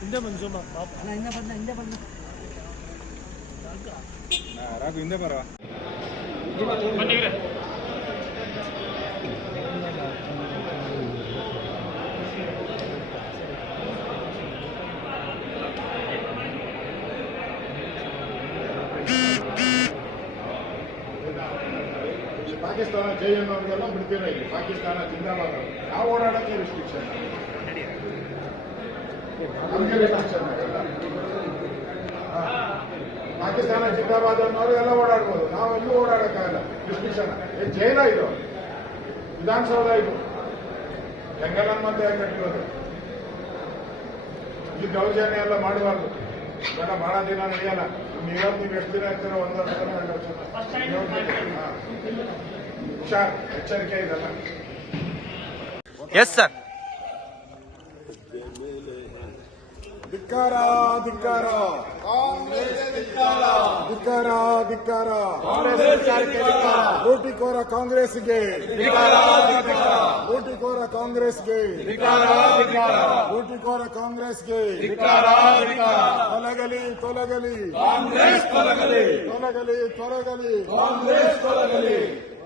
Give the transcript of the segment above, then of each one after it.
ಹಿಂದೆ ಬಂದು ಜೂಮ್ ಹಿಂದೆ ಬಂದ ರಾಘು ಹಿಂದೆ ಬರ ಪಾಕಿಸ್ತಾನ ಜೈ ಅನ್ನೋರಿಗೆಲ್ಲ ಬಿಡ್ತೀರ ಇಲ್ಲಿ. ಪಾಕಿಸ್ತಾನ ಜಿಂದಾಬಾದ್ ನಾವು ಓಡಾಡೋಕ್ಕೆ ರಿಸ್ಟ್ರಿಕ್ಷನ್, ನಮಗೆ ರಿಸ್ಟ್ರಿಕ್ಷನ್ ಪಾಕಿಸ್ತಾನ ಜಿಂದಾಬಾದ್ ಅನ್ನೋರು ಎಲ್ಲ ಓಡಾಡ್ಬೋದು, ನಾವೆಲ್ಲೂ ಓಡಾಡೋಕ್ಕಾಗಲ್ಲ. ರಿಸ್ಟ್ರಿಕ್ಷನ್ ಜೈಲ ಇದು, ವಿಧಾನಸೌಧ ಇದು, ಹೆಂಗೆಲ್ಲ ಮತ್ತೆ ಯಾಕೆ ಕಟ್ಟಿರೋದು? ಈ ದೌರ್ಜನ್ಯ ಎಲ್ಲ ಮಾಡಬಾರ್ದು. ಬೇಡ, ಬಹಳ ದಿನ ನಡೆಯಲ್ಲ. ಇವತ್ತು ನೀವು ಎಷ್ಟು ದಿನ ಇರ್ತೀರೋ, 1 ವರ್ಷ 2 ವರ್ಷ. ಹುಷಾರ್, ಎಚ್ಚರಿಕೆ ಇದೆಲ್ಲ. Yes sir. ಧಿಕ್ಕಾರ ಧಿಕ್ಕಾರ ಧಿಕ್ಕಾರ ಧಿಕ್ಕಾರ ಲೂಟಿಕೋರ ಕಾಂಗ್ರೆಸ್ಗೆ, ಲೂಟಿಕೋರ ಕಾಂಗ್ರೆಸ್ಗೆ, ಲೂಟಿಕೋರ ಕಾಂಗ್ರೆಸ್ಗೆ ತೊಲಗಲಿ ತೊಲಗಲಿ ತೊಲಗಲಿ ತೊಲಗಲಿ ತೊಲಗಲಿ.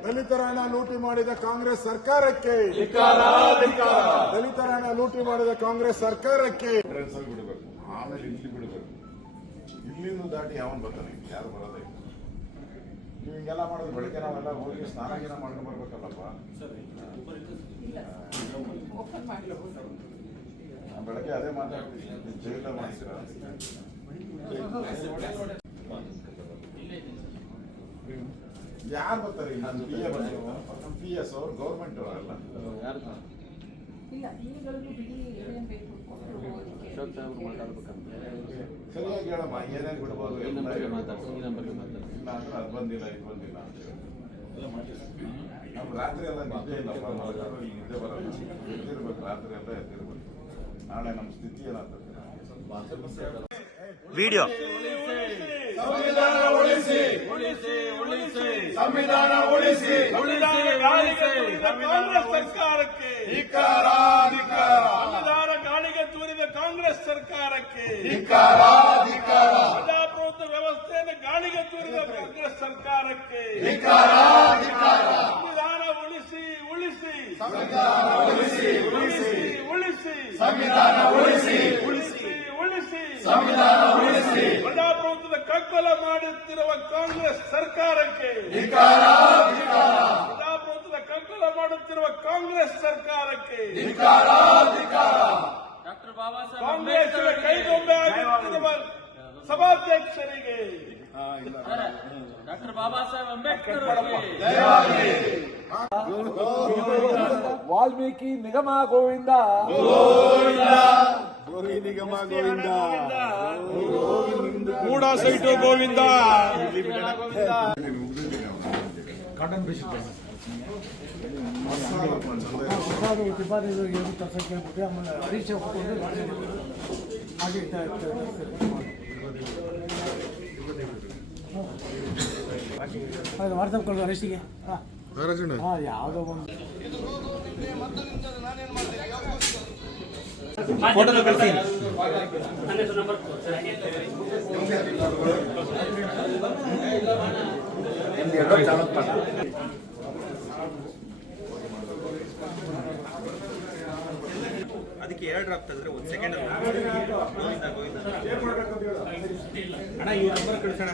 ದಲಿತರ ಹಣ ಲೂಟಿ ಮಾಡಿದ ಕಾಂಗ್ರೆಸ್ ಸರ್ಕಾರಕ್ಕೆ, ದಲಿತರ ಹಣ ಲೂಟಿ ಮಾಡಿದ ಕಾಂಗ್ರೆಸ್ ಸರ್ಕಾರಕ್ಕೆ ಬಿಡಬೇಕು. ಆಮೇಲೆ ಇಲ್ಲಿ ಬಿಡಬೇಕು. ಇಲ್ಲಿಂದ ದಾಟಿ ಯಾವನ್ ಬರ್ತಾನೆ? ಯಾರು ಬರೋದೇ ಇಲ್ಲ. ನೀವು ಹಿಂಗೆಲ್ಲ ಮಾಡೋದು ಬೆಳಗ್ಗೆ ನಾವೆಲ್ಲ ಹೋಗಿ ಸ್ನಾನ ಗೀನ ಮಾಡ್ಕೊಂಡು ಬರ್ಬೇಕಲ್ಲಪ್ಪ. ಬೆಳಗ್ಗೆ ಅದೇ ಮಾತಾಡ್ತೀವಿ, ಜೈಲ ಮಾಡ್ತೀರಾ? ಯಾರು ಬರ್ತಾರೆ? ನಮ್ಮ PS ಅವರು ಗೌರ್ಮೆಂಟ್ ಅವರಲ್ಲ. ಸರಿಯಾಗಿ ಹೇಳಮ್ಮ, ಏನೇನು ಬಿಡ್ಬೋದು? ಇಲ್ಲ ಅಂದ್ರೆ ಅದು ಬಂದಿಲ್ಲ, ಇದು ಬಂದಿಲ್ಲ ಅಂತ ನಮ್ಮ ರಾತ್ರಿ ಎಲ್ಲ ನಿದ್ದೆ ಇಲ್ಲಪ್ಪ. ಇಲ್ಲಿ ನಿದ್ದೆ ಬರಲ್ಲ, ಎದ್ದಿರ್ಬೇಕು, ರಾತ್ರಿ ಎಲ್ಲ ಎದ್ದಿರ್ಬೇಕು. ನಾಳೆ ನಮ್ಮ ಸ್ಥಿತಿ ಏನಾಗ್ತದೆ? ವಿಡಿಯೋ ಸಂವಿಧಾನ ಉಳಿಸಿ, ಸಂವಿಧಾನ ಉಳಿಸಿ, ಕಾಂಗ್ರೆಸ್ ಸರ್ಕಾರಕ್ಕೆ ಧಿಕ್ಕಾರ ಧಿಕ್ಕಾರ, ಸಂವಿಧಾನ ಗಾಳಿಗೆ ತೂರಿದ ಕಾಂಗ್ರೆಸ್ ಸರ್ಕಾರಕ್ಕೆ ಧಿಕ್ಕಾರ ಧಿಕ್ಕಾರ, ಪ್ರಜಾಪ್ರಭುತ್ವ ವ್ಯವಸ್ಥೆಯನ್ನು ಗಾಳಿಗೆ ತೂರಿದ ಕಾಂಗ್ರೆಸ್ ಸರ್ಕಾರಕ್ಕೆ ಧಿಕ್ಕಾರ ಧಿಕ್ಕಾರ. ಸಂವಿಧಾನ ಉಳಿಸಿ ಉಳಿಸಿ, ಸಂವಿಧಾನ ಉಳಿಸಿ ಉಳಿಸಿ, ಉಳಿಸಿ ಸಂವಿಧಾನ ಉಳಿಸಿ ಉಳಿಸಿ ಉಳಿಸಿ, ಸಂವಿಧಾನ ಉಳಿಸಿ. ಪ್ರಜಾಪ್ರಭುತ್ವದ ಕಗ್ಗೊಲ ಮಾಡುತ್ತಿರುವ ಕಾಂಗ್ರೆಸ್ ಸರ್ಕಾರಕ್ಕೆ ಧಿಕ್ಕಾರ ಧಿಕ್ಕಾರ, ಪ್ರಜಾಪ್ರಭುತ್ವದ ಕಗ್ಗೊಲ ಮಾಡುತ್ತಿರುವ ಕಾಂಗ್ರೆಸ್ ಸರ್ಕಾರಕ್ಕೆ ಧಿಕ್ಕಾರ ಧಿಕ್ಕಾರ. ಕಾಂಗ್ರೆಸ್ ಕೈಗೊಂಬೆ ಆಗುತ್ತಿರುವ ಸಭಾಧ್ಯಕ್ಷರಿಗೆ ಡಾಕ್ಟರ್ ಬಾಬಾ ಸಾಹೇಬ್ ಅಂಬೇಡ್ಕರ್ ವಾಲ್ಮೀಕಿ ನಿಗಮ ಗೋವಿಂದ, ಗೋರಿ ನಿಗಮ ಗೋವಿಂದ, ಮೂಡ ಸೈಟು ಗೋವಿಂದ. ಕಾಟನ್ ಬೇಸಿಕ್ ಕೇಳ್ಬಿಟ್ಟು ಆಮೇಲೆ ಹರೀಶ್ ಒಪ್ಪಿಕೊಂಡು ಹಾಗೆ ವಾಟ್ಸಪ್ ಕೊಡು ಹರೀಶಿಗೆ. ಹಾಂ ಯಾವುದೋ ಒಂದು ಫೋಟೋ ಕಳಿಸಿ. ಅದಕ್ಕೆ 2 ಡ್ರಾಪ್ ತೆಗೆದ್ರೆ 1 ಸೆಕೆಂಡ್ ಅಣ್ಣ, ಈ ನಂಬರ್ ಕಳಿಸೋಣ.